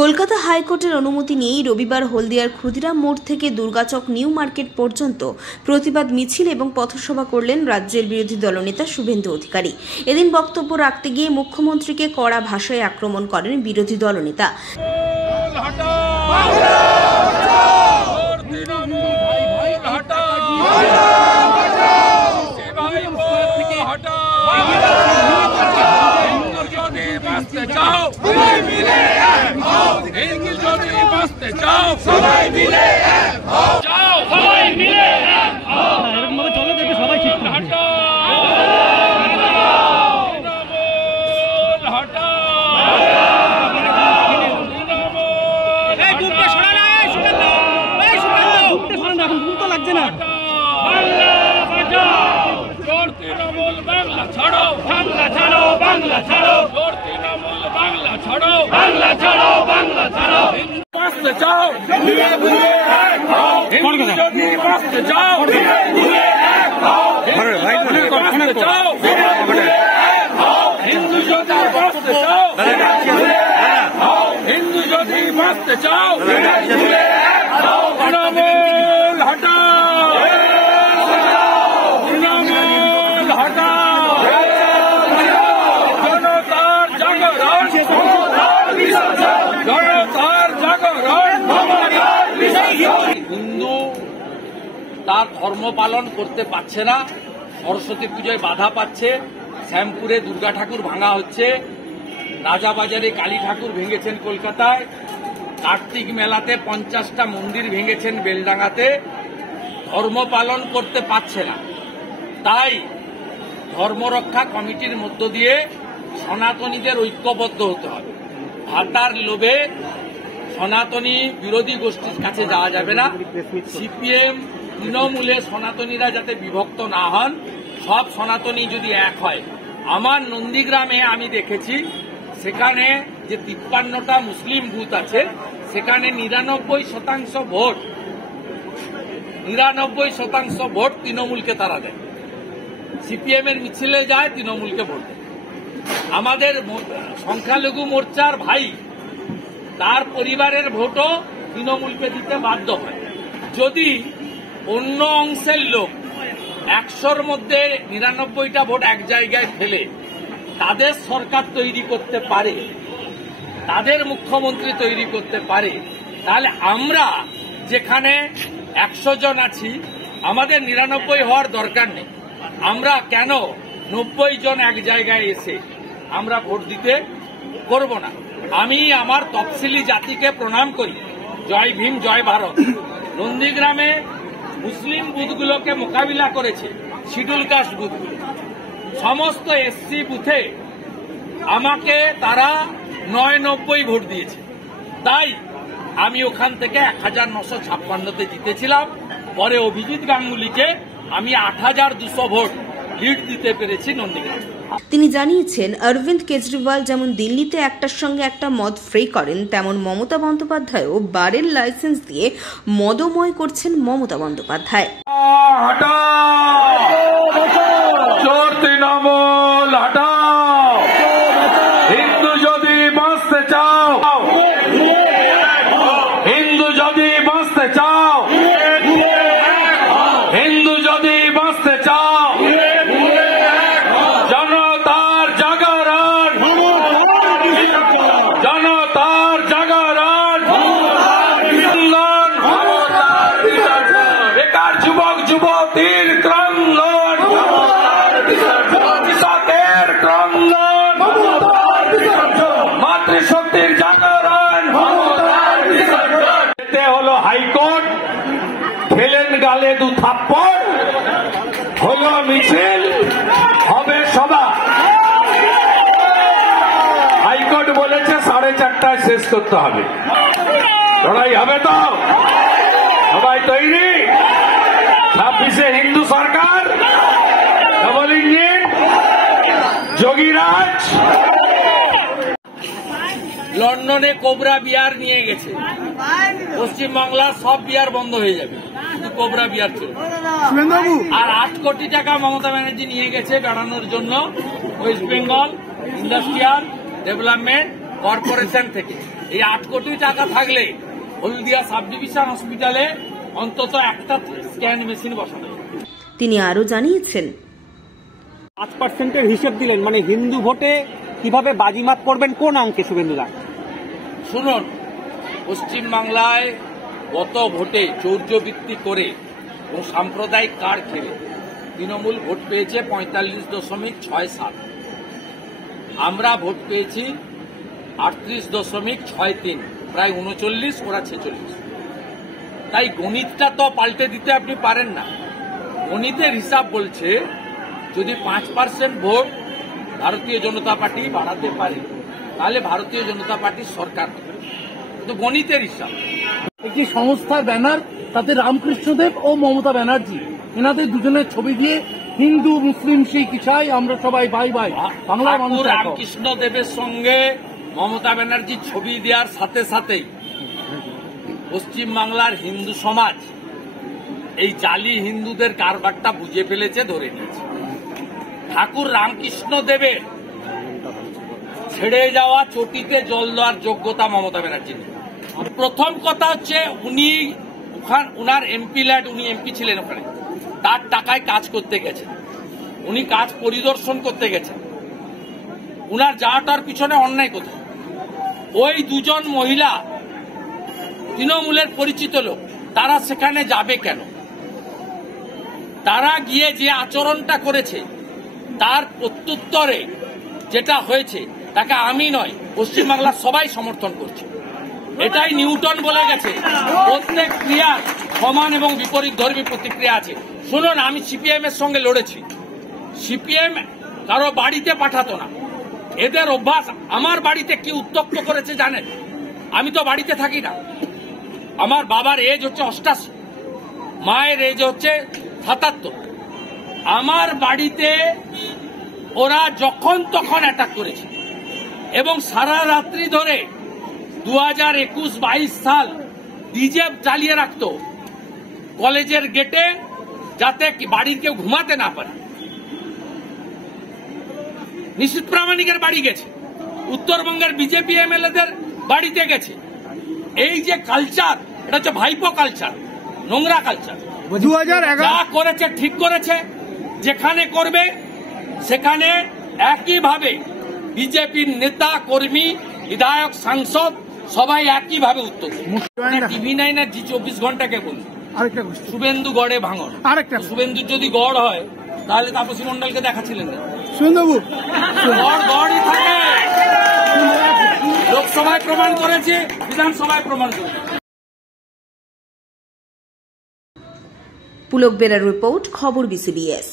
কলকাতা হাইকোর্টের অনুমতি নিয়েই রবিবার হলদিয়ার ক্ষুদিরাম মোড় থেকে দুর্গাচক নিউ মার্কেট পর্যন্ত প্রতিবাদ মিছিল এবং পথসভা করলেন রাজ্যের বিরোধী দলনেতা শুভেন্দু অধিকারী। এদিন বক্তব্য রাখতে গিয়ে মুখ্যমন্ত্রীকে কড়া ভাষায় আক্রমণ করেন বিরোধী দলনেতা। হিন্দু তার ধর্ম পালন করতে পারছে না, সরস্বতী পুজোয় বাধা পাচ্ছে, শ্যামপুরে দুর্গা ঠাকুর ভাঙা হচ্ছে, রাজাবাজারে কালী ঠাকুর ভেঙেছেন কলকাতায়, কার্তিক মেলাতে 50টা মন্দির ভেঙেছেন বেলডাঙ্গাতে, ধর্ম পালন করতে পারছে না। তাই ধর্মরক্ষা কমিটির মধ্য দিয়ে সনাতনীদের ঐক্যবদ্ধ হতে হবে। ভাতার লোভে সনাতনী বিরোধী গোষ্ঠীর কাছে যাওয়া যাবে না। সিপিএম তৃণমূলে সনাতনীরা যাতে বিভক্ত না হন, সব সনাতনী যদি এক হয়। আমার নন্দীগ্রামে আমি দেখেছি, সেখানে যে 53টা মুসলিম বুথ আছে, সেখানে 99% ভোট তৃণমূলকে তারা দেয়। সিপিএম এর মিছিলে যায়, তৃণমূলকে ভোট দেয়। আমাদের সংখ্যালঘু মোর্চার ভাই, তার পরিবারের ভোটও তৃণমূলকে দিতে বাধ্য হয়। যদি অন্য অংশের লোক 100র মধ্যে 99টা ভোট এক জায়গায় ফেলে তাদের সরকার তৈরি করতে পারে, তাদের মুখ্যমন্ত্রী তৈরি করতে পারে, তাহলে আমরা যেখানে 100 জন আছি, আমাদের 99 হওয়ার দরকার নেই। আমরা কেন 90 জন এক জায়গায় এসে আমরা ভোট দিতে করব না? আমি আমার তফসিলি জাতিকে প্রণাম করি। জয় ভীম, জয় ভারত। নন্দীগ্রামে মুসলিম বুথগুলোকে মোকাবিলা করেছে শিডিউল কাস্ট বুথগুলো। সমস্ত এসসি বুথে আমাকে তারা 99 ভোট দিয়েছে। তাই আমি ওখান থেকে 1956তে জিতেছিলাম। পরে অভিজিৎ গাঙ্গুলিকে আমি 8200 ভোট লিড দিতে পেরেছি নন্দীগ্রাম। তিনি জানিয়েছেন, অরবিন্দ কেজরিওয়াল যেমন দিল্লিতে একটার সঙ্গে একটা মদ ফ্রি করেন, তেমন মমতা বন্দ্যোপাধ্যায়ও বারের লাইসেন্স দিয়ে মদময় করছেন মমতা বন্দ্যোপাধ্যায়। হিন্দু যদি বাঁচতে চাও, হিন্দু যদি বাঁচতে চাও, হিন্দু যদি বাঁচতে চাও, জনতার জাগরণ, জনতার জাগরণ, বেকার যুবক যুবতীর ক্রন্দন, কৃষকের ক্রন্দন, মাতৃশক্তির জাগরণ। এতে হলো হাইকোর্ট, খেলেন গালে 2 থাপ্পড়, হলো মিছিল, হবে সভা। হাইকোর্ট বলেছে 4:30টায় শেষ করতে হবে। লড়াই হবে তো? সবাই তৈরি? 26শে হিন্দু সরকার, ডবল ইঞ্জিন, যোগীরাজ। লন্ডনে কোবরা বিয়ার নিয়ে গেছে, পশ্চিমবাংলার সব বিয়ার বন্ধ হয়ে যাবে, শুধু কোবরা বিয়ার চলবে। আর 8 কোটি টাকা মমতা ব্যানার্জি নিয়ে গেছে বেড়ানোর জন্য West Bengal industrial development corporation থেকে। এই 8 কোটি টাকা থাকলে হলদিয়া সাব ডিভিশন হসপিটালে অন্তত একটা স্ক্যান মেশিন বসানো। তিনি আরও জানিয়েছেন, 5% হিসেব দিলেন, মানে হিন্দু ভোটে কিভাবে বাজিমাত করবেন কোন অঙ্কে শুভেন্দুদা? শুনুন, পশ্চিমবাংলায় গত ভোটে চৌর্যবৃত্তি করে ও সাম্প্রদায়িক কার্ড খেলে তৃণমূল ভোট পেয়েছে 45.67, আমরা ভোট পেয়েছি 38.63, প্রায় 39, ওরা 46। তাই গণিতটা তো পাল্টে দিতে আপনি পারেন না। গণিতের হিসাব বলছে যদি 5% ভোট ভারতীয় জনতা পার্টি বাড়াতে পারে তাহলে ভারতীয় জনতা পার্টির সরকার হবে, কিন্তু গণিতের হিসাব। একটি সংস্থার ব্যানার, তাতে রামকৃষ্ণদেব ও মমতা ব্যানার্জি, এনাদের দুজনের ছবি দিয়ে হিন্দু মুসলিম শিখ ইসাই আমরা সবাই ভাই ভাই, বাংলার মানুষ এক। রামকৃষ্ণ দেবের সঙ্গে মমতা ব্যানার্জির ছবি দেওয়ার সাথে সাথেই পশ্চিমবাংলার হিন্দু সমাজ এই জালি হিন্দুদের কারবারটা বুঝে ফেলেছে, ধরে নিয়েছে। ঠাকুর রামকৃষ্ণ দেবের ছেড়ে যাওয়া চটিতে জল দেওয়ার যোগ্যতা মমতা ব্যানার্জি নেই। প্রথম কথা হচ্ছে উনি উনার এমপি ল্যাড, উনি এমপি ছিলেন ওখানে, তার টাকায় কাজ করতে গেছেন, উনি কাজ পরিদর্শন করতে গেছেন, উনার যাওয়াটার পিছনে অন্যায় কোথায়? ওই দুজন মহিলা তৃণমূলের পরিচিত লোক, তারা সেখানে যাবে কেন? তারা গিয়ে যে আচরণটা করেছে তার প্রত্যুত্তরে যেটা হয়েছে তাকে আমি নয় পশ্চিমবাংলার সবাই সমর্থন করছে। এটাই নিউটন বলে গেছে, প্রত্যেক ক্রিয়ার সমান এবং বিপরীত ধর্মী প্রতিক্রিয়া আছে। শুনুন, আমি সিপিএম এর সঙ্গে লড়েছি, সিপিএম কারো বাড়িতে পাঠাতো না, এদের অভ্যাস। আমার বাড়িতে কি উত্তপ্ত করেছে জানেন? আমি তো বাড়িতে থাকি না, আমার বাবার এজ হচ্ছে 88, মায়ের এজ হচ্ছে 77। আমার বাড়িতে ওরা যখন তখন অ্যাটাক করেছে এবং সারা রাত্রি ধরে 2021-22 সাল ডিজে চালিয়ে রাখতো কলেজের গেটে, যাতে বাড়ির কেউ ঘুমাতে না পারে। নিশীথ প্রামাণিকের বাড়ি গেছে, উত্তরবঙ্গের বিজেপি এমএলএদের বাড়িতে গেছে। এই যে কালচার, এটা হচ্ছে ভাইপো কালচার, নোংরা কালচার। 2011 যা করেছে ঠিক করেছে, যেখানে করবে সেখানে একইভাবে বিজেপির নেতা কর্মী বিধায়ক সাংসদ সবাই একইভাবে উত্তর। টিভি 9 আর জি24 ঘন্টাকে বলি আরেকটা শুভেন্দু গড়ে ভাঙন। আরেকটা শুভেন্দুর যদি গড় হয় তাহলে তাপসী মন্ডলকে দেখাচ্ছিলেন না, শুনবাবু গড়ই থাকে। লোকসভায় প্রমাণ করেছে, বিধানসভায় প্রমাণ করেছে। পুলক বেরার রিপোর্ট, খবর বিসিবিএস।